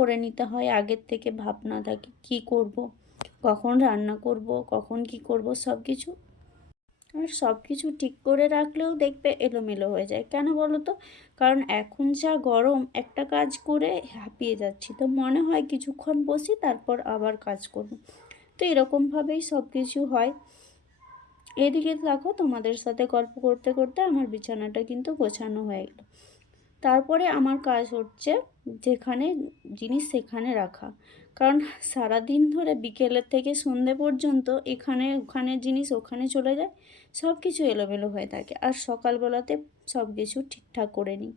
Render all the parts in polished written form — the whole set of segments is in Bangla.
করে নিতে হয়, আগের থেকে ভাবনা থাকে কি করব, কখন রান্না করব, কখন কি করব সব কিছু। আর সব কিছু ঠিক করে রাখলেও দেখবে এলোমেলো হয়ে যায়। কেন বলো তো? কারণ এখন যা গরম, একটা কাজ করে হাঁপিয়ে যাচ্ছি, তো মনে হয় কিছুক্ষণ বসি তারপর আবার কাজ করব। তো এরকমভাবেই সব কিছু হয়। এদিকে দেখো, তোমাদের সাথে গল্প করতে করতে আমার বিছানাটা কিন্তু গোছানো হয়ে গেল। তারপরে আমার কাজ হচ্ছে যেখানে জিনিস সেখানে রাখা। কারণ সারাদিন ধরে বিকেলের থেকে সন্ধে পর্যন্ত এখানে ওখানে জিনিস ওখানে চলে যায়, সব কিছু এলোমেলো হয়ে থাকে, আর সকালবেলাতে সব কিছু ঠিকঠাক করে নিই।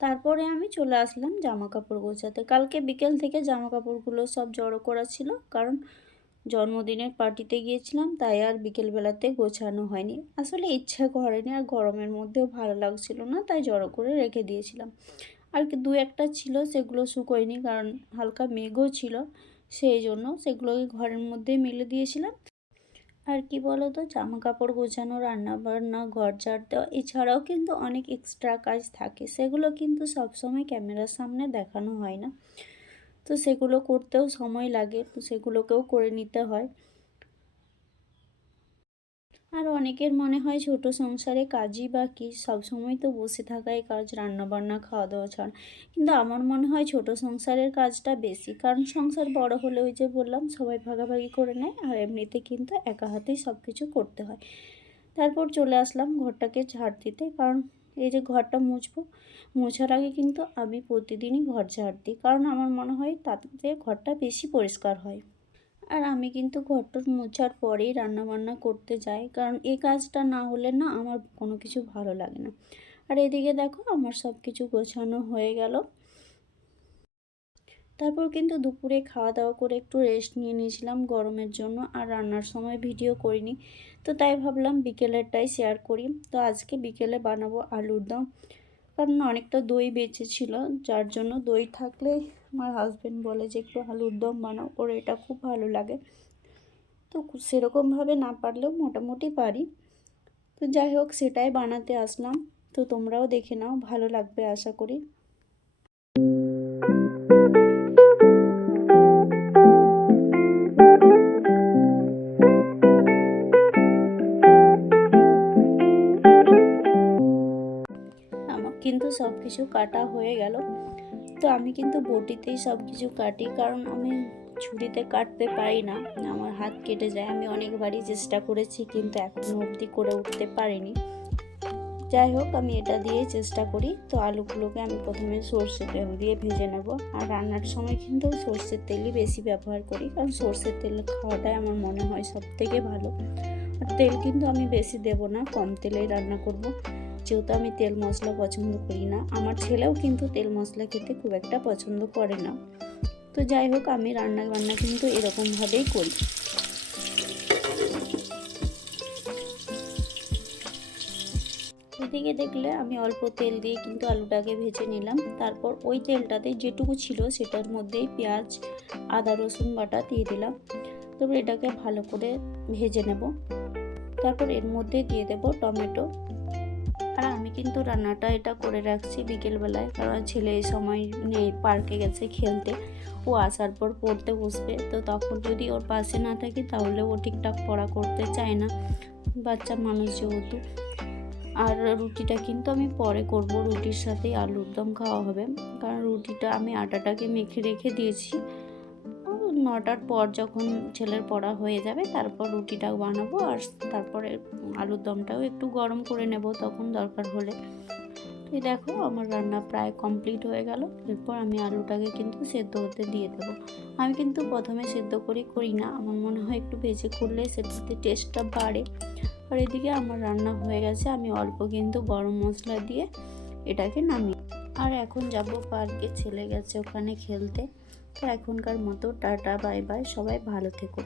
তারপরে আমি চলে আসলাম জামা কাপড় গোছাতে। কালকে বিকেল থেকে জামা কাপড়গুলো সব জড়ো করা ছিল, কারণ জন্মদিনের পার্টিতে গিয়েছিলাম, তাই আর বিকেলবেলাতে গোছানো হয়নি। আসলে ইচ্ছা করেনি, আর গরমের মধ্যেও ভালো লাগছিল না, তাই জড়ো করে রেখে দিয়েছিলাম। আর কি দু একটা ছিল, সেগুলো শুকোয়নি, কারণ হালকা মেঘও ছিল, সেই জন্য সেগুলোকে ঘরের মধ্যেই মেলে দিয়েছিলাম। আর কি বলো তো, জামা কাপড় গোছানো, রান্না বান্না, ঘর ঝাড় দেওয়া, এছাড়াও কিন্তু অনেক এক্সট্রা কাজ থাকে, সেগুলো কিন্তু সবসময় ক্যামেরার সামনে দেখানো হয় না। তো সেগুলো করতেও সময় লাগে, তো সেগুলোকেও করে নিতে হয়। আর অনেকের মনে হয় ছোট সংসারে কাজই বা কী, সবসময় তো বসে থাকাই কাজ, রান্নাবান্না খাওয়া দাওয়া ছাড়া। কিন্তু আমার মনে হয় ছোট সংসারের কাজটা বেশি, কারণ সংসার বড় হলে ওই যে বললাম সবাই ভাগাভাগি করে নেয়, আর এমনিতে কিন্তু একা হাতেই সব কিছু করতে হয়। তারপর চলে আসলাম ঘরটাকে ঝাড় দিতে, কারণ এই যে ঘরটা মুছবো, মোছার আগে কিন্তু আমি প্রতিদিনই ঘর ঝাড় দিই, কারণ আমার মনে হয় তাতে ঘরটা বেশি পরিষ্কার হয়। আর আমি কিন্তু ঘরটর মোছার পরেই রান্নাবান্না করতে যাই, কারণ এই কাজটা না হলে না আমার কোনো কিছু ভালো লাগে না। আর এদিকে দেখো, আমার সব কিছু গোছানো হয়ে গেল। তারপর কিন্তু দুপুরে খাওয়া দাওয়া করে একটু রেস্ট নিয়ে নিয়েছিলাম গরমের জন্য, আর রান্নার সময় ভিডিও করিনি, তো তাই ভাবলাম বিকেলেরটাই শেয়ার করি। তো আজকে বিকেলে বানাবো আলুর দম, কারণ অনেকটা দই বেঁচেছিল, যার জন্য দই থাকলে আমার হাজব্যান্ড বলে যে একটু আলুর দম বানাও, ওর এটা খুব ভালো লাগে। তো সেরকমভাবে না পারলেও মোটামুটি পারি। তো যাই হোক, সেটাই বানাতে আসলাম। তো তোমরাও দেখে নাও, ভালো লাগবে আশা করি। আমার কিন্তু সব কিছু কাটা হয়ে গেল। তো আমি কিন্তু বটিতেই সব কিছু কাটি, কারণ আমি ছুরিতে কাটতে পারি না, আমার হাত কেটে যায়। আমি অনেকবারই চেষ্টা করেছি, কিন্তু এখনও অবধি করে উঠতে পারিনি। যাই হোক, আমি এটা দিয়েই চেষ্টা করি। তো আলুগুলোকে আমি প্রথমে সর্ষের তেল দিয়ে ভেজে নেব, আর রান্নার সময় কিন্তু সর্ষের তেলই বেশি ব্যবহার করি, কারণ সর্ষের তেল খাওয়াটাই আমার মনে হয় সব থেকে ভালো। আর তেল কিন্তু আমি বেশি দেব না, কম তেলেই রান্না করব, যেহেতু আমি তেল মশলা পছন্দ করি না। আমার ছেলেও কিন্তু তেল মশলা খেতে খুব একটা পছন্দ করে না। তো যাই হোক, আমি রান্না বান্না কিন্তু এরকমভাবেই করি। এদিকে দেখলে আমি অল্প তেল দিয়ে কিন্তু আলুটাকে ভেজে নিলাম। তারপর ওই তেলটাতে যেটুকু ছিল সেটার মধ্যেই পেঁয়াজ, আদা রসুন বাটা দিয়ে দিলাম। তারপর এটাকে ভালো করে ভেজে নেব। তারপর এর মধ্যে দিয়ে দেব টমেটো। আর আমি কিন্তু রান্নাটা এটা করে রাখছি বিকেলবেলায়, কারণ ছেলে এই সময় নেই, পার্কে গেছে খেলতে। ও আসার পর পড়তে বসবে, তো তখন যদি ওর পাশে না থাকি তাহলে ও ঠিকঠাক পড়া করতে চায় না, বাচ্চা মানুষ যেহেতু। আর রুটিটা কিন্তু আমি পরে করব, রুটির সাথেই আলুর দম খাওয়া হবে, কারণ রুটিটা আমি আটাটাকে মেখে রেখে দিয়েছি। 9টার পর যখন ছেলের পড়া হয়ে যাবে তারপর রুটিটা বানাবো, আর তারপরে আলুর দমটাও একটু গরম করে নেব তখন দরকার হলে। তো দেখো, আমার রান্না প্রায় কমপ্লিট হয়ে গেল। এরপর আমি আলুটাকে কিন্তু সেদ্ধ হতে দিয়ে দেবো। আমি কিন্তু প্রথমে সেদ্ধ করি না, আমার মনে হয় একটু ভেজে করলে সেটাতে টেস্টটা বাড়ে। আর এদিকে আমার রান্না হয়ে গেছে, আমি অল্প কিন্তু গরম মশলা দিয়ে এটাকে নামিয়ে। আর এখন যাব পার্কে, ছেলে গেছে ওখানে খেলতে। তো এখনকার মতো টাটা বাই বাই, সবাই ভালো থেকো।